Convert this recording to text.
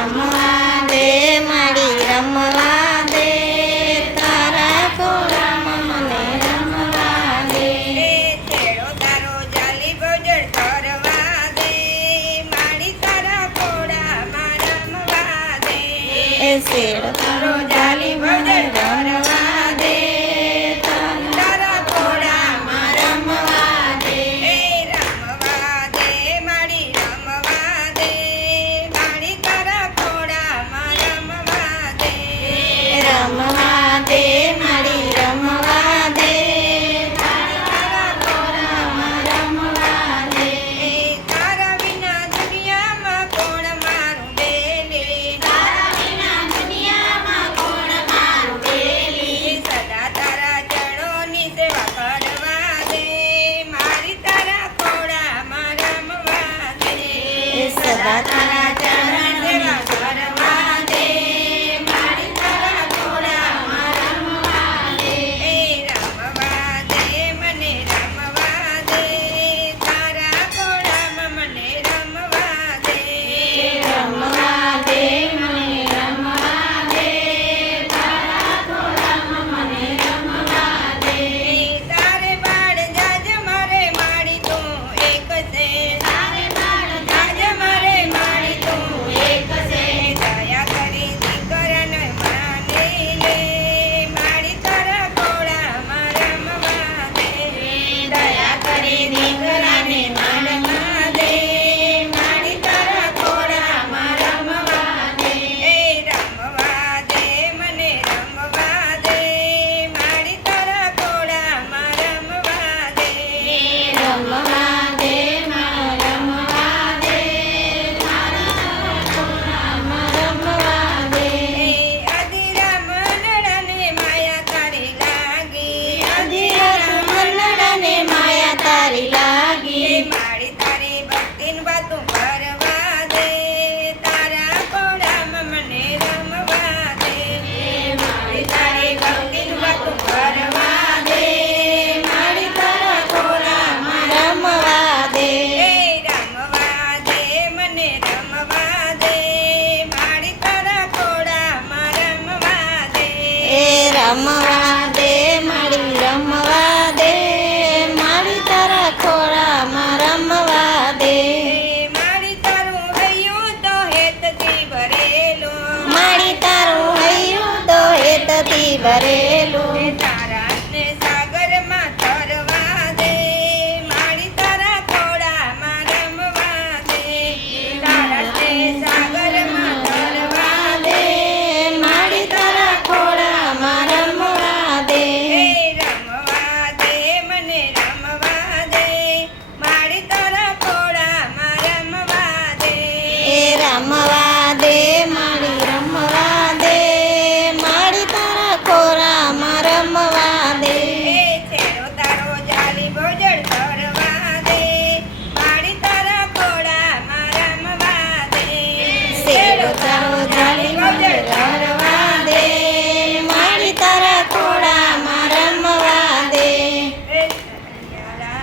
રમવા દે દે તારા કોરામ મને તારો જાલી બોજડ કરવા દે મારી તારા કોરામાં રમવા દે. એ for that. ધરેલું